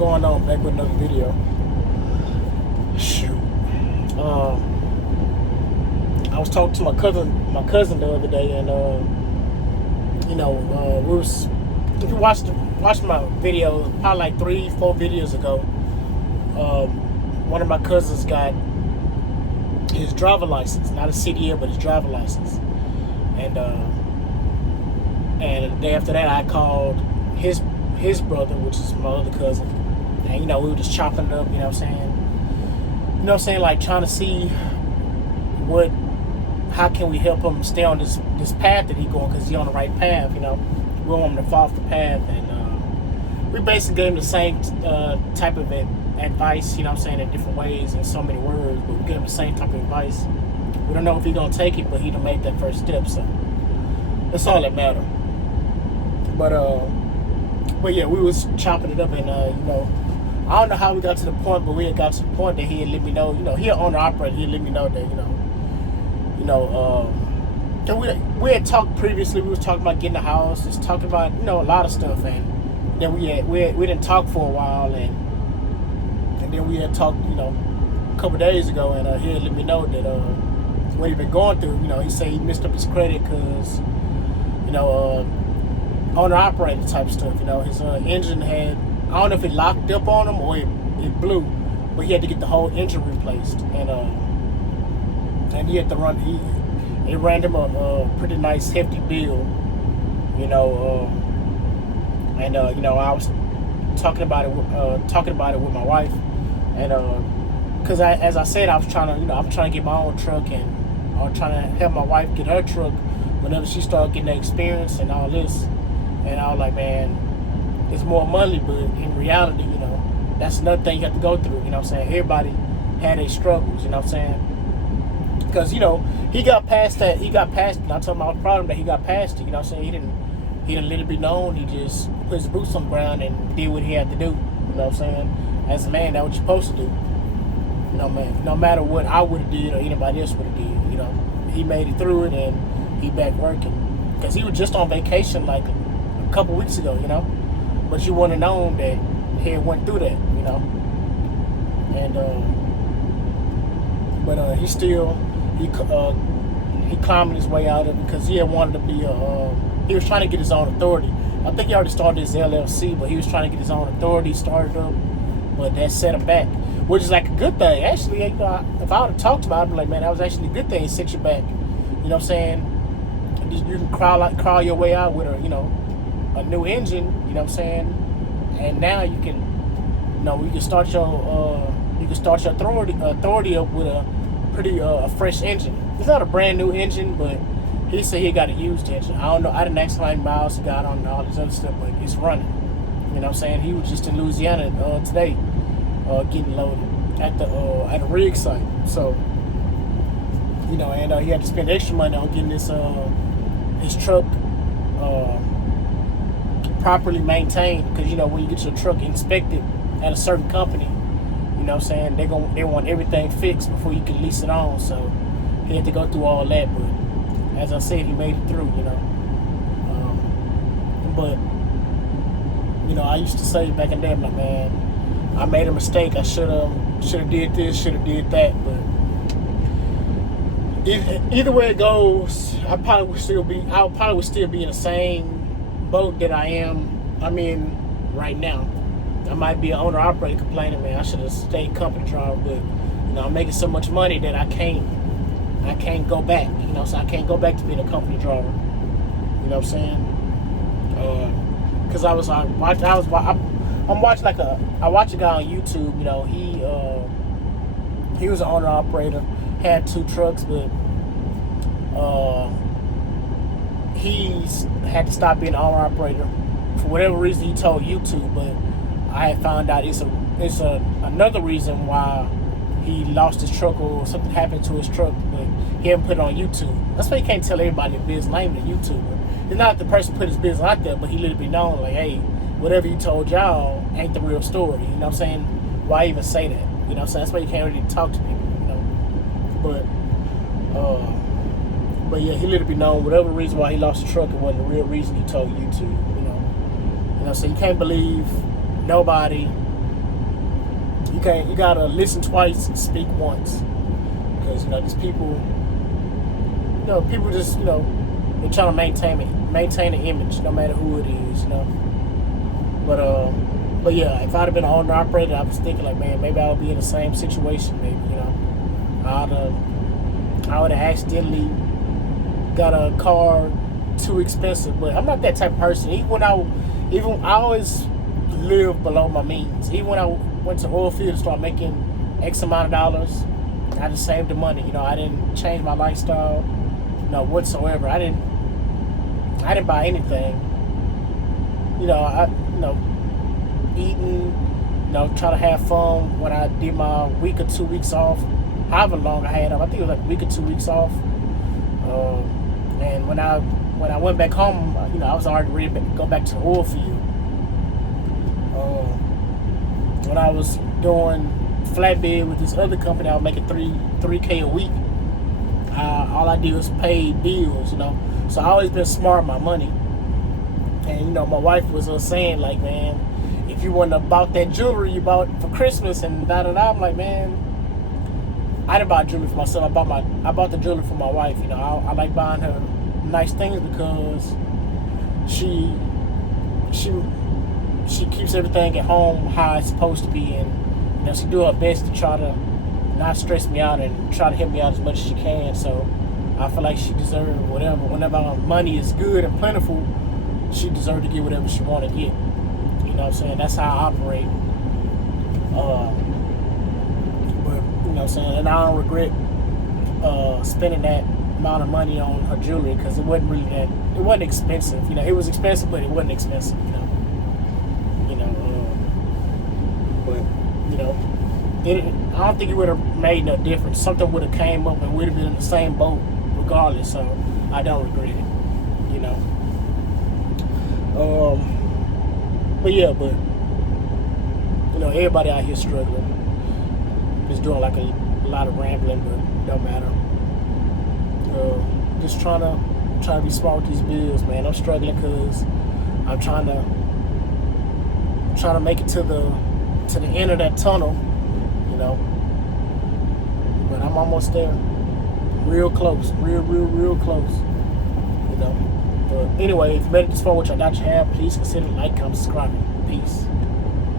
going on? Back with another video. Shoot. I was talking to my cousin the other day, and we was. If you watched my video, probably like 3-4 videos ago, one of my cousins got his driver license, not a CDL, but his driver license, and the day after that, I called his brother, which is my other cousin, and we were just chopping it up, you know what I'm saying, like trying to see how can we help him stay on this path that he's going, because he's on the right path, we don't want him to fall off the path, and we basically gave him the same type of advice, in different ways, in so many words, but we gave him the same type of advice. We don't know if he's gonna take it, but he done made that first step, so that's all that matters. But yeah, we was chopping it up, and I don't know how we got to the point, but we had got to the point that he had let me know, he an owner operator, he had let me know that, we had talked previously, we was talking about getting a house, just talking about, a lot of stuff, and then we didn't talk for a while, and then we had talked, a couple days ago, and he had let me know that what he been going through, he said he messed up his credit because, owner operator type stuff, his engine had, I don't know if it locked up on him or it blew, but he had to get the whole engine replaced, and he had to run, it ran him a pretty nice hefty bill, and I was talking about it with my wife, and because as I said, I was trying to, I'm trying to get my own truck, and I was trying to help my wife get her truck whenever she started getting the experience and all this, and I was like, man, it's more money, but in reality, that's another thing you have to go through, everybody had their struggles, because, he got past that, I told him I was proud of him that he got past it, he didn't let it be known, he just put his boots on the ground and did what he had to do, as a man, that's what you're supposed to do, man, no matter what I would have did or anybody else would have did, he made it through it, and he back working, because he was just on vacation like a couple weeks ago, but you wouldn't have known that he had went through that, and but he climbing his way out of it, because he had wanted to be he was trying to get his own authority. I think he already started his LLC, but he was trying to get his own authority started up, but that set him back, which is like a good thing. Actually, if I would have talked about it, I'd be like, man, that was actually a good thing. It set you back. You can crawl your way out with a new engine. And now you can, you can start your authority up with a pretty fresh engine. It's not a brand new engine, but he said he got a used engine. I don't know. I didn't ask how many miles he got on all this other stuff, but it's running. He was just in Louisiana today, getting loaded at a rig site. So, and he had to spend extra money on getting his truck properly maintained, because when you get your truck inspected at a certain company, they want everything fixed before you can lease it on. So he had to go through all that, but as I said, he made it through, but I used to say back in the day, I'm like, man, I made a mistake. I should have did this, should have did that, but either way it goes, I probably would still be in the same boat that I'm in right now. I might be an owner operator complaining, man, I should have stayed company driver, but I'm making so much money that I can't go back, so I can't go back to being a company driver. Because I watch a guy on YouTube, he was an owner operator, had 2 trucks, but he's had to stop being an owner operator for whatever reason he told YouTube, but I had found out it's another reason why he lost his truck or something happened to his truck, but he haven't put it on YouTube. That's why you can't tell everybody the business name of the YouTuber. It's not the person put his business out there, but he let it be known, like, hey, whatever he told y'all ain't the real story. Why even say that? That's why you can't really talk to people. But yeah, he let it be known whatever reason why he lost the truck, it wasn't the real reason he told YouTube. So you can't believe nobody You gotta listen twice and speak once, because these people, people just they're trying to maintain an image, no matter who it is, But yeah, if I'd have been an owner operator, I was thinking like, man, maybe I would be in the same situation. Maybe I would have accidentally got a car too expensive. But I'm not that type of person. Even I always live below my means. Even when I went to oil field and started making X amount of dollars, I just saved the money. I didn't change my lifestyle, whatsoever. I didn't buy anything. Eating, try to have fun when I did my week or 2 weeks off, however long I had off. I think it was like a week or 2 weeks off. And when I went back home, I was already ready to go back to the oil field. When I was doing flatbed with this other company, I was making $3K a week. All I did was pay bills, So I always been smart with my money. And my wife was saying like, man, if you wouldn't have bought that jewelry you bought for Christmas and da da da, I'm like, man, I didn't buy jewelry for myself. I bought the jewelry for my wife. I like buying her nice things because she keeps everything at home how it's supposed to be, and she do her best to try to not stress me out and try to help me out as much as she can. So I feel like she deserves whatever. Whenever money is good and plentiful, she deserves to get whatever she want to get. You know what I'm saying? That's how I operate. But you know what I'm saying? And I don't regret spending that amount of money on her jewelry, because it wasn't expensive. It was expensive, but it wasn't expensive. I don't think it would have made no difference. Something would have came up and we'd have been in the same boat regardless. So I don't regret it. But everybody out here struggling. Just doing like a lot of rambling, but don't matter. Just trying to be smart with these bills, man. I'm struggling because I'm trying to make it to the end of that tunnel, but I'm almost there. Real close. Real close. But anyway, if you made it this far, which I doubt you have, please consider like, comment, subscribing. Peace.